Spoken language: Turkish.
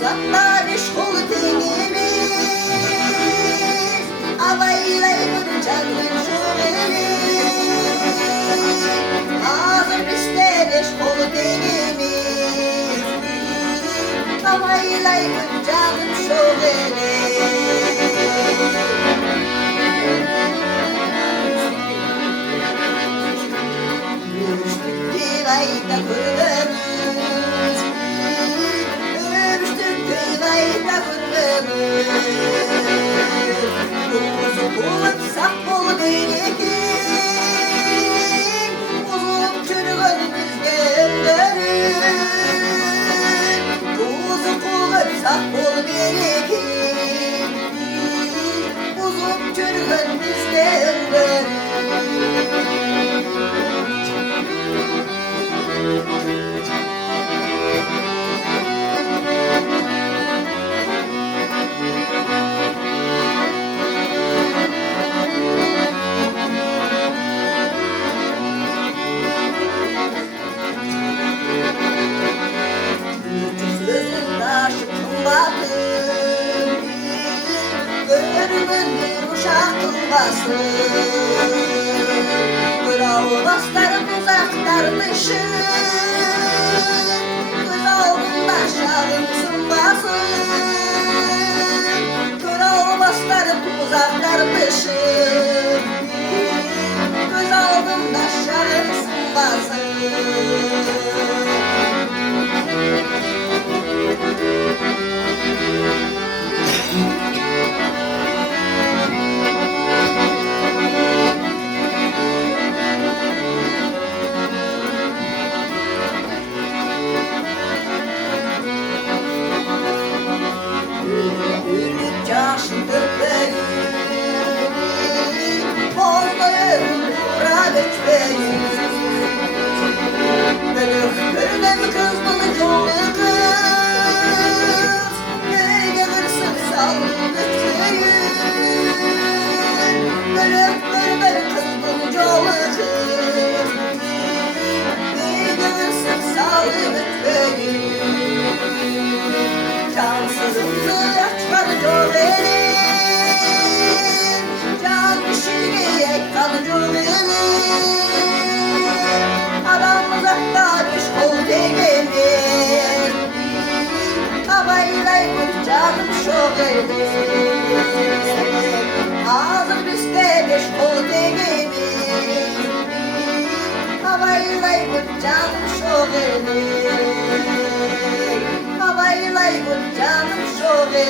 uzakta meşgul tenimiz, avaylay canım şöyle. Ağzım bizde meşgul tenimiz, avaylay canım şöyle. Kıyvayda kurbanız, ömüştür kıyvayda kurbanız. Kuzu bulup sap bul beylekin, uzun çürüğün bizge ömdürün. Kuzu bulup sap bul beylekin, uzun çürüğün bizge ömdürün. Uşak kılmasın, bravo bastarım uzaklar dışı, göz aldığında şahım sınmasın. Bravo bastarım uzaklar dışı, göz aldığında şahım sınmasın. Yaşım köpeğim, bozdayım, murat etmeyim. Bölüklerden kızdım yolu kız, ne gelirsin sallıp etmeyim. Bölüklerden kızdım yolu kız, ne gelirsin sallıp etmeyim. Cansızımızı açmadı benim, can pişirgeye kalıcı benim. Adam uzakta meşgul değilim, havayla canım şöyle. Ağzım bizde meşgul değilim, havayla canım şöyle. Havayla canım şöyle.